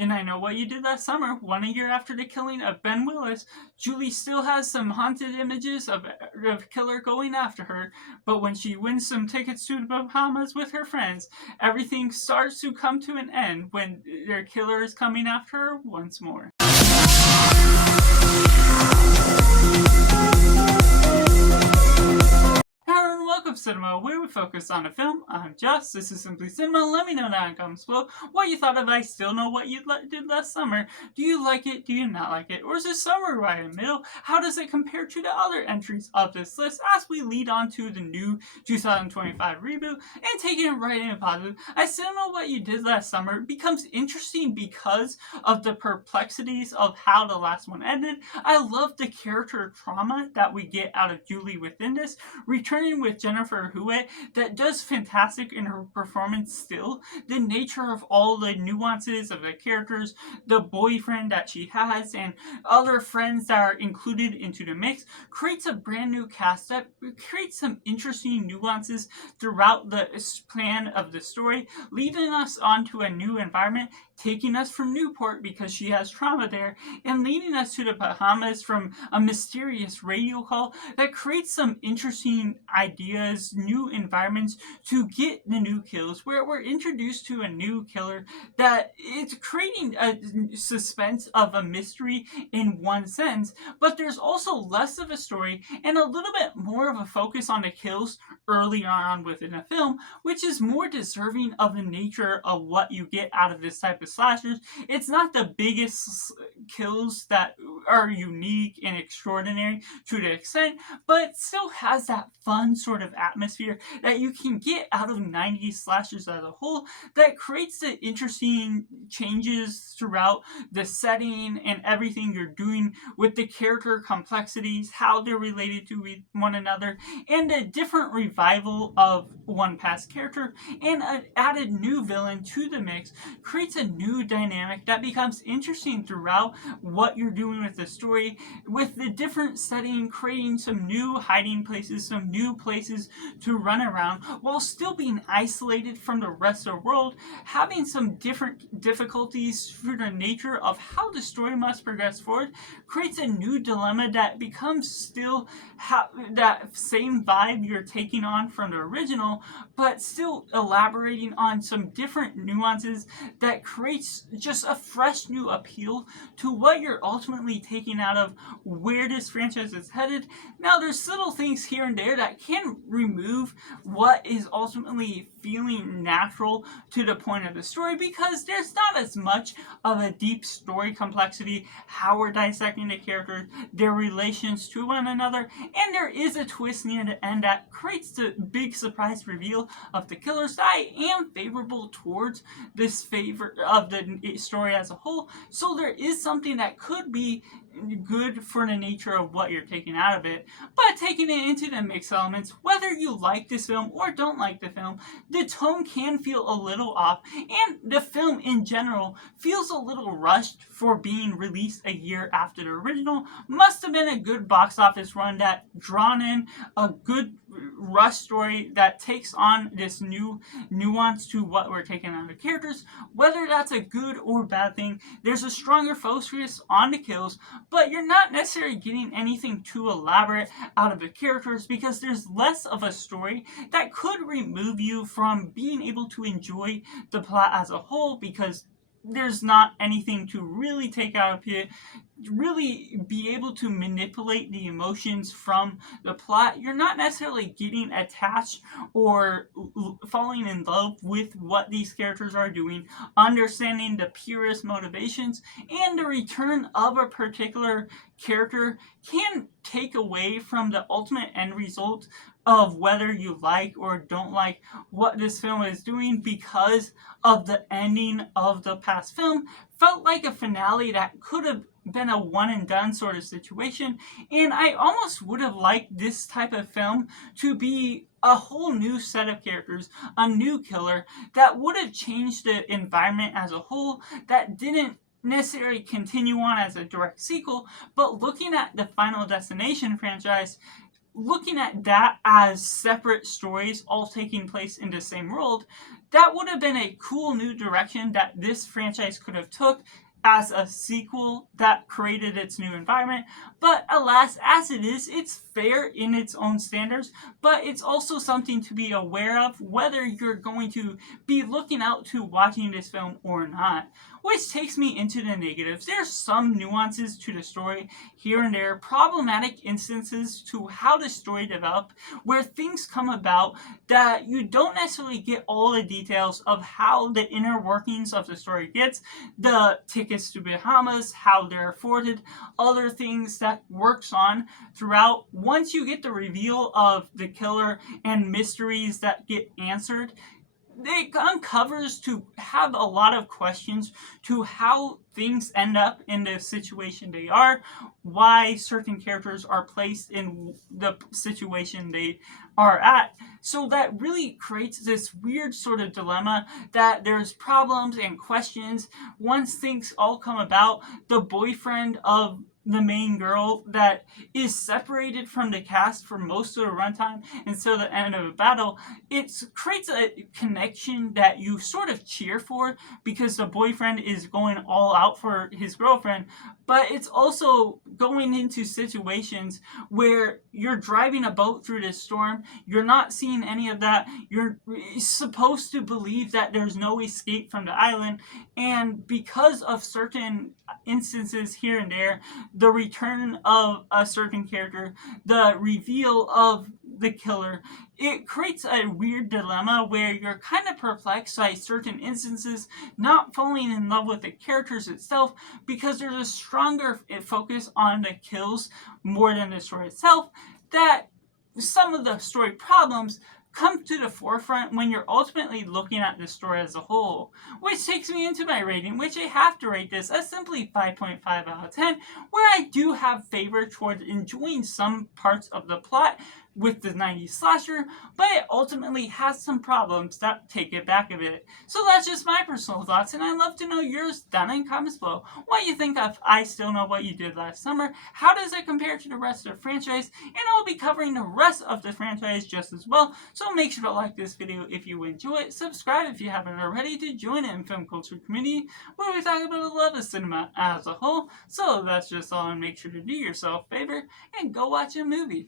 And I Know What You Did Last Summer, 1 year after the killing of Ben Willis, Julie still has some haunted images of a killer going after her, but when she wins some tickets to the Bahamas with her friends, everything starts to come to an end when their killer is coming after her once more. Welcome to Cinema, where we focus on a film. I'm Joss, this is Simply Cinema. Let me know down in the comments below what you thought of I Still Know What You Did Last Summer. Do you like it? Do you not like it? Or is it somewhere right in the middle? How does it compare to the other entries of this list as we lead on to the new 2025 reboot? And taking it right in positive, I Still Know What You Did Last Summer becomes interesting because of the perplexities of how the last one ended. I love the character trauma that we get out of Julie within this, returning with Jennifer Hewitt that does fantastic in her performance still. The nature of all the nuances of the characters, the boyfriend that she has, and other friends that are included into the mix creates a brand new cast that creates some interesting nuances throughout the plan of the story, leading us onto a new environment, taking us from Newport because she has trauma there, and leading us to the Bahamas from a mysterious radio call that creates some interesting ideas, new environments to get the new kills, where we're introduced to a new killer that it's creating a suspense of a mystery in one sense, but there's also less of a story and a little bit more of a focus on the kills early on within a film, which is more deserving of the nature of what you get out of this type of slashers. It's not the biggest kills that are unique and extraordinary to the extent, but still has that fun sort of atmosphere that you can get out of 90s slashers as a whole, that creates the interesting changes throughout the setting and everything you're doing with the character complexities, how they're related to one another, and a different revival of one past character and an added new villain to the mix creates a new dynamic that becomes interesting throughout what you're doing with the story, with the different setting creating some new hiding places, some new places to run around while still being isolated from the rest of the world, having some different difficulties through the nature of how the story must progress forward, creates a new dilemma that becomes still that same vibe you're taking on from the original, but still elaborating on some different nuances that creates just a fresh new appeal to what you're ultimately taking out of where this franchise is headed. Now, there's little things here and there that can remove what is ultimately feeling natural to the point of the story, because there's not as much of a deep story complexity, how we're dissecting the characters, their relations to one another, and there is a twist near the end that creates the big surprise reveal of the killers that I am favorable towards this favor of the story as a whole. So there is something that could be good for the nature of what you're taking out of it, but taking it into the mix elements, whether you like this film or don't like the film, the tone can feel a little off, and the film in general feels a little rushed for being released a year after the original. Must have been a good box office run that drawn in a good rush story that takes on this new nuance to what we're taking out of the characters. Whether that's a good or bad thing, there's a stronger focus on the kills, but you're not necessarily getting anything too elaborate out of the characters because there's less of a story that could remove you from being able to enjoy the plot as a whole, because there's not anything to really take out of it, really be able to manipulate the emotions from the plot. You're not necessarily getting attached or falling in love with what these characters are doing, understanding the purest motivations, and the return of a particular character can take away from the ultimate end result of whether you like or don't like what this film is doing, because of the ending of the past film felt like a finale that could have been a one and done sort of situation, and I almost would have liked this type of film to be a whole new set of characters, a new killer that would have changed the environment as a whole, that didn't necessarily continue on as a direct sequel, but looking at the Final Destination franchise, looking at that as separate stories all taking place in the same world, that would have been a cool new direction that this franchise could have took as a sequel that created its new environment. But alas, as it is, it's fair in its own standards, but it's also something to be aware of whether you're going to be looking out to watching this film or not. Which takes me into the negatives. There's some nuances to the story here and there, problematic instances to how the story developed, where things come about that you don't necessarily get all the details of how the inner workings of the story gets, the tickets to Bahamas, how they're afforded, other things that works on throughout. Once you get the reveal of the killer and mysteries that get answered, it uncovers to have a lot of questions to how things end up in the situation they are, why certain characters are placed in the situation they are at. So that really creates this weird sort of dilemma that there's problems and questions. Once things all come about, the boyfriend of the main girl that is separated from the cast for most of the runtime until the end of the battle, it creates a connection that you sort of cheer for because the boyfriend is going all out for his girlfriend, but it's also going into situations where you're driving a boat through this storm, you're not seeing any of that, you're supposed to believe that there's no escape from the island, and because of certain instances here and there, the return of a certain character, the reveal of the killer, it creates a weird dilemma where you're kind of perplexed by certain instances, not falling in love with the characters itself because there's a stronger focus on the kills more than the story itself, that some of the story problems come to the forefront when you're ultimately looking at the story as a whole. Which takes me into my rating, which I have to rate this as simply 5.5 out of 10, where I do have favor towards enjoying some parts of the plot with the 90s slasher, but it ultimately has some problems that take it back a bit. So that's just my personal thoughts, and I'd love to know yours down in comments below. What you think of I Still Know What You Did Last Summer, how does it compare to the rest of the franchise, and I'll be covering the rest of the franchise just as well, so make sure to like this video if you enjoy it, subscribe if you haven't already to join in film culture community, where we talk about the love of cinema as a whole. So that's just all, and make sure to do yourself a favor and go watch a movie.